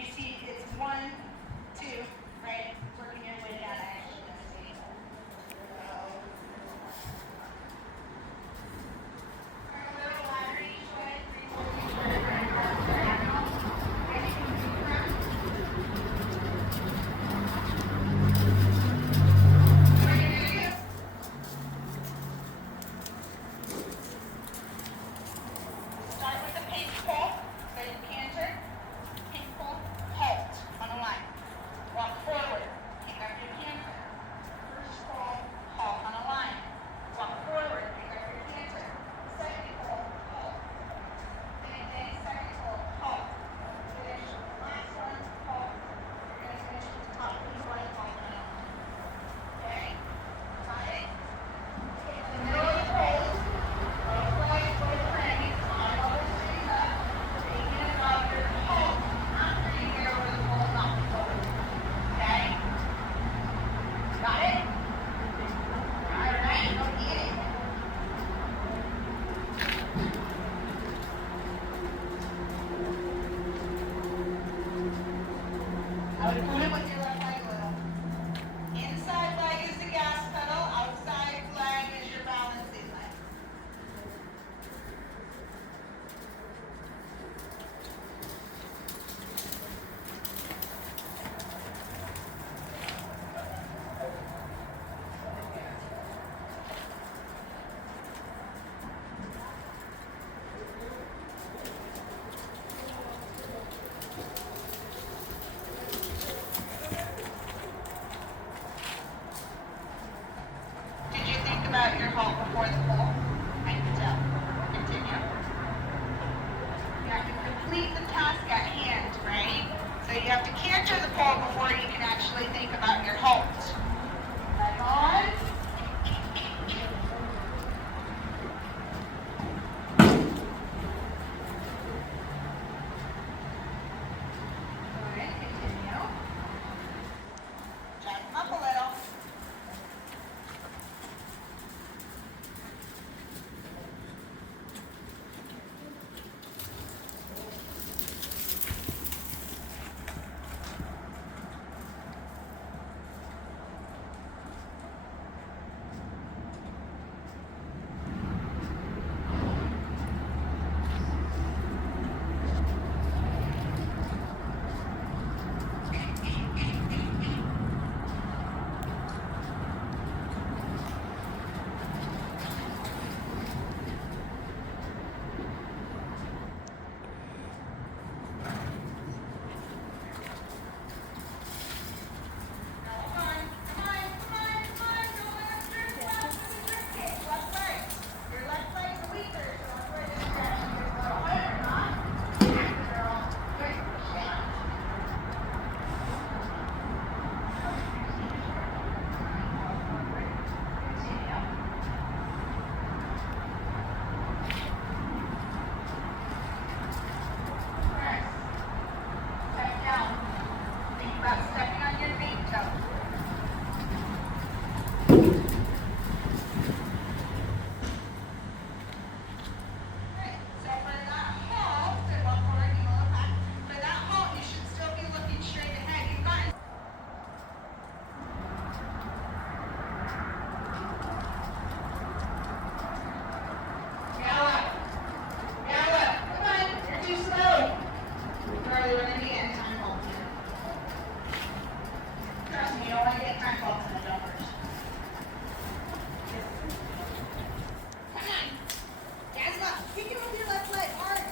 you see it's 1, 2, right? Working your way down actually. Start with the pinch pull, then canter, pinch pull, halt on a line. Walk forward, pick up your canter. First pull, halt on a line. Walk forward, pick up your canter. Second pull, halt. Then second pull, halt. Finish. Last one, halt. You're going to finish with the top of the right, halt on a line. Okay? Got it? Okay, in the middle of the pose, both legs, both legs, on over straight up. Taking it above your halt. After you get over the pull, not the forward. Okay? Got it? Alright, go get it. I would put it with your left leg a little. Inside leg is the gas pedal, outside leg is your balancing leg. Did you think about your halt before the pull? I can tell. Continue. You have to complete the task at hand, right? So you have to canter the pull before you can actually think about your halt. Leg on. Good, continue. Jack them up a little. Step down. Think about stepping on your big toe. Good. So for that halt, good, walk forward, you look back. For that halt, you should still be looking straight ahead. You've gotten Gallop. Gallop. Come on, you're too slow. Probably running the end time halt here. Trust me, you don't want to get time halts in the jumpers. Come on. Gas up. Kick it with your left leg hard.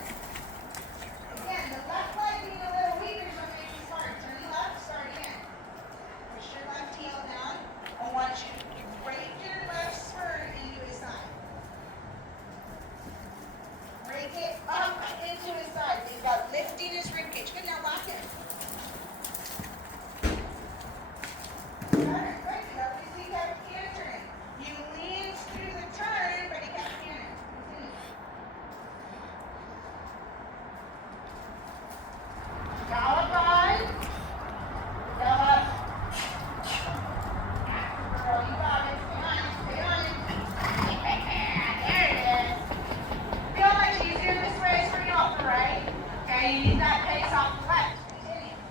Again, the left leg being a little weaker is what makes it hard. Turn left, start again. Push your left heel down. I want you to break your left spur into his side. Break it up into his side. Think about lifting his ribcage. Good, now lock it. Good, good. Lovely. So you kept cantering. You leaned through the turn, but you kept cantering. Continue. Gallop on. Gallop. Girl, you got it. Stay on it. Stay on it. There it is. Feel much easier this way is for you off the right. Okay, you need that pace off the left. Continue.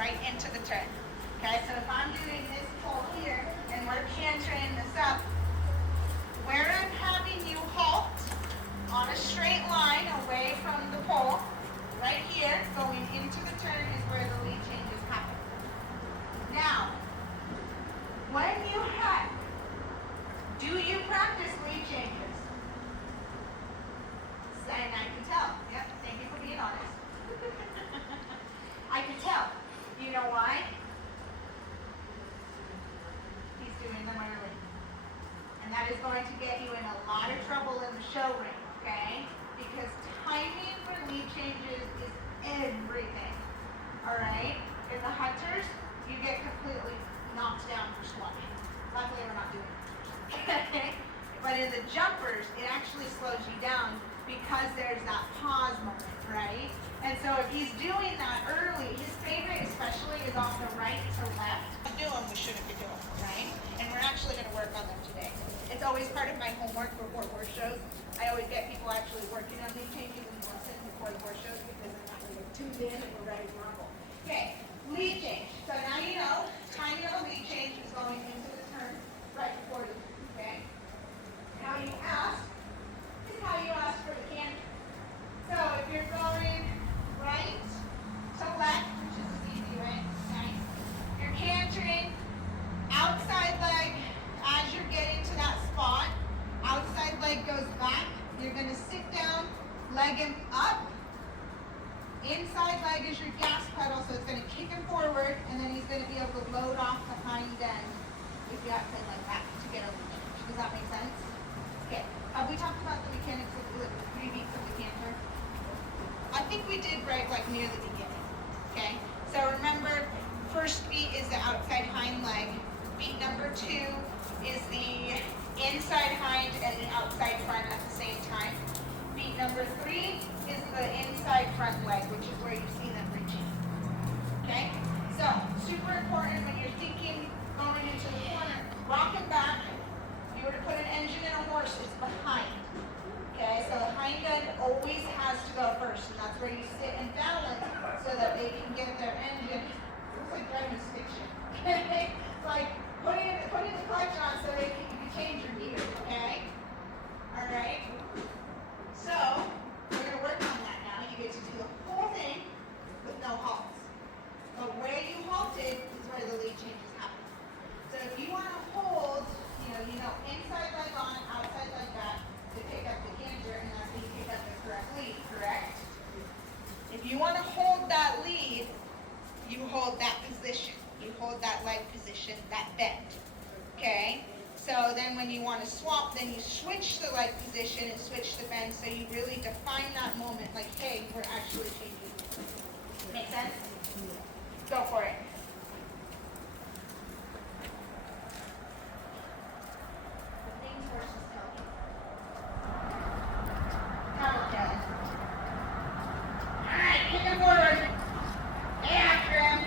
right into the turn. Okay, so if I'm doing this pull here and we're cantering this up, where I'm having you halt on a straight line away from the pole, right here, going into the turn is where the lead changes happen. Now, when you head, do you practice lead changes? And I can tell. Yep, thank you for being honest. I can tell. You know why? He's doing them early. And that is going to get you in a lot of trouble in the show ring, okay? Because timing for lead changes is everything. Alright? In the hunters, you get completely knocked down for squatting. Luckily we're not doing it. But in the jumpers, it actually slows you down because there's that pause moment, right? And so if he's doing that early, his favorite especially is off the right to left. Do them, we shouldn't be doing, right? And we're actually going to work on them today. It's always part of my homework before horse shows. I always get people actually working on these changes and lessons before the horse shows because they're not really tuned in and we're ready to rumble. Okay, lead change. So now you know, timing of a lead change is going into the turn right before you, okay? How you ask is how you ask for the canter. So if you're going right to left, which is easy, right? Nice. You're cantering, outside leg, as you're getting to that spot, outside leg goes back. You're going to sit down, leg him up. Inside leg is your gas pedal, so it's going to kick him forward, and then he's going to be able to load off the hind end with the outside leg back to get a lead change. Does that make sense? Okay. Have we talked about the mechanics of the 3 beats of the canter? I think we did right like near the beginning. Okay? So remember, first beat is the outside hind leg. Beat number 2 is the inside hind and the outside front at the same time. Beat number 3 is the inside front leg, which is where you see them reaching. Okay? So, super important when you're thinking going into the corner, rocking back. If you were to put an engine in a horse, it's behind. Okay, so the hind end always has to go first, and that's where you sit and balance so that they can get their engine. It's like driving a stick shift. Okay? Like putting the clutch on so they can, you can change your gear, okay? Alright? So, we're going to work on that now. You get to do the whole thing with no halts. But where you halted is where the lead changes happen. So if you want to hold, you know, inside leg on, outside leg back to pick up the canter, and that's how you pick up the correct lead, correct? If you want to hold that lead, you hold that position. You hold that leg position, that bend. Okay? So then when you want to swap, then you switch the leg position and switch the bend, so you really define that moment like, hey, we're actually changing. Make sense? Go for it. The things horses tell you. Cattle. Alright, kick him forward. Stay after him.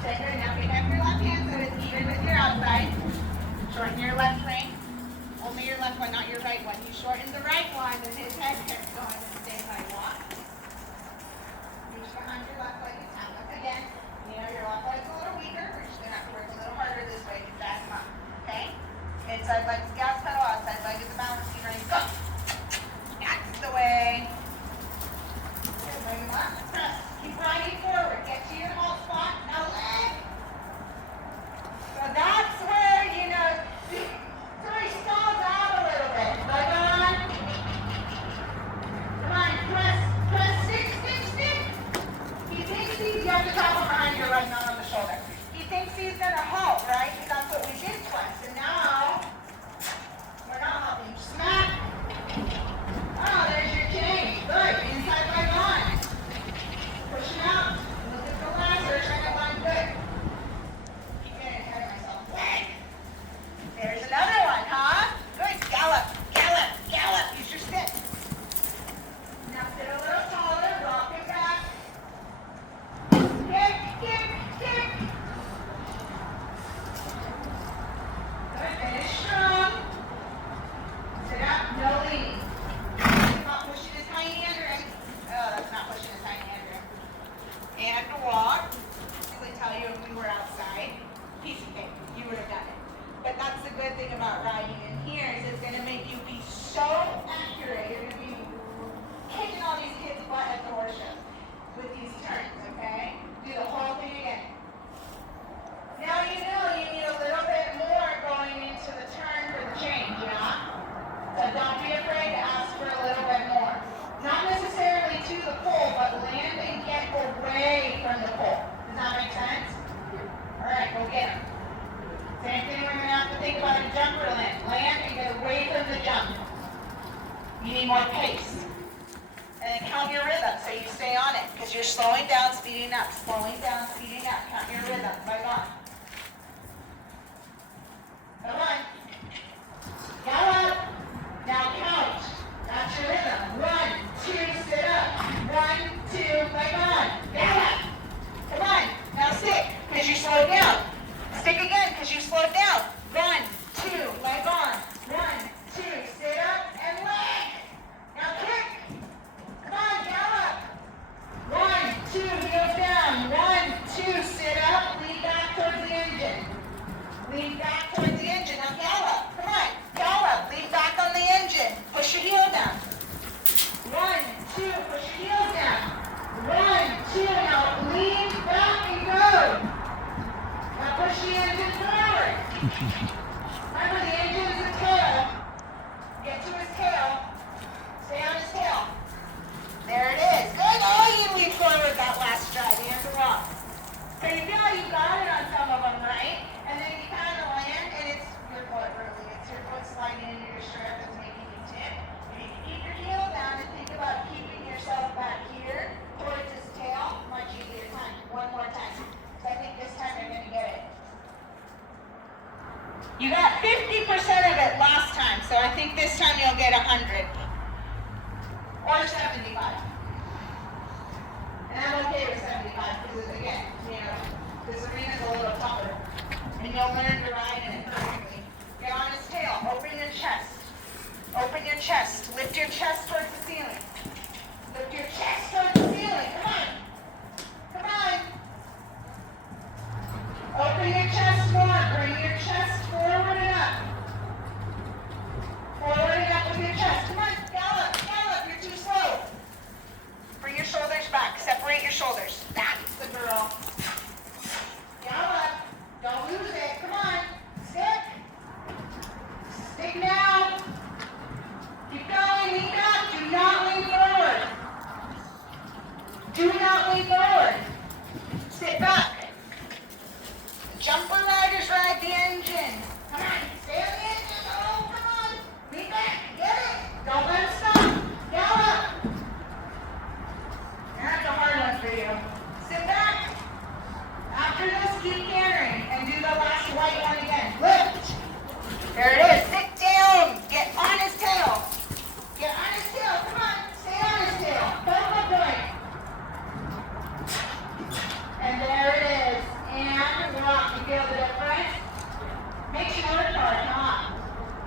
Stay good. Now pick up your left hand so it's even with your outside. Shorten your left rein. Only your left one, not your right one. You shorten the right one, and the good thing about riding in here is it's going to make you be so accurate. You're going to be kicking all these kids' butt at the horse show with these turns, okay? Do the whole thing again. Now you know you need a little bit more going into the turn for the change, So don't be afraid to ask for a little bit more. Not necessarily to the pole, but land and get away from the pole. Does that make sense? All right, go get them. Same thing we're going to have to think about a jumper land. Land and get away from the jump. You need more pace. And then count your rhythm so you stay on it. Because you're slowing down, speeding up. Slowing down, speeding up. Count your rhythm. Right on. Come on. Gallop. Now count. That's your rhythm. 1, 2, sit up. 1, 2, leg on. Gallop. Come on. Now stick, because you slowed down. Stick again, because you slowed down. 1, 2, leg on. 1, 2, sit up and leg. Now kick. Come on, gallop. 1, 2, heels down. 1, 2, sit up. Lean back towards the engine. Lean back towards the engine. Now gallop. Come on. Gallop. Lean back on the engine. Push your heel down. 1, 2, push your heels down. 1, 2, now lean back and go. Now push the engine forward. Remember, the engine is the tail. Get to his tail. Stay on his tail. There it is. Good. Oh, you lean forward that last stride. Hands are off. So you feel like you got it on some of them, right? And then you kind of land, and it's your foot, really. It's your foot sliding into your strap that's making you tip. If you can keep your heel down and think about keeping yourself back here towards his tail, much easier time. One more time. So I think this time you're going to get it. You got 50% of it last time, so I think this time you'll get 100. Or 75. And I'm okay with 75 because, again, this arena's a little tougher. And you'll learn to ride in it perfectly. Get on his tail. Open your chest. Open your chest. Lift your chest towards the ceiling. Lift your chest towards the ceiling. Come on. Come on. Open your chest more. Bring your chest forward and up. Forward and up with your chest. Come on. Gallop. Gallop. You're too slow. Bring your shoulders back. Separate your shoulders. That's the girl. Gallop. Don't lose it. Come on. Stick. Stick now. Keep going. Lean back. Do not lean forward. Do not lean forward. Sit back. Jumper riders ride the engine. Come on. Stay on the engine. Oh, come on. Lean back. Get it. Don't let it stop. Gallop. That's a hard one for you. Sit back. After this, keep cantering and do the last white one again. Lift. There it is. Sit down. Get on his tail. Get on his tail. Come on. Stay on his tail. Focal point. And there it is. And walk. You feel the difference? Makes you work hard, huh?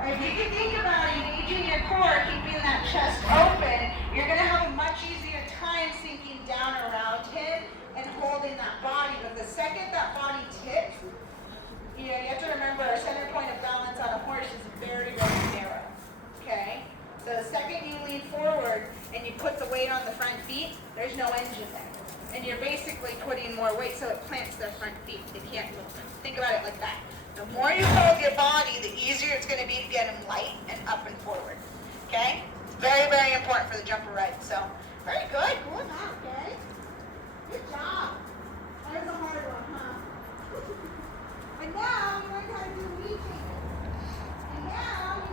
If you can think about engaging your core, keeping that chest open, you're going to have a much easier time sinking down around him and holding that body. But the second that body tips, you have to remember our center point of balance on a horse is very, very narrow. Okay? So the second you lean forward and you put the weight on the front feet, there's no engine there. And you're basically putting more weight so it plants their front feet. They can't move them. Think about it like that. The more you hold your body, the easier it's going to be to get them light and up and forward. Okay? It's very, very important for the jumper ride. So, very good. Cool.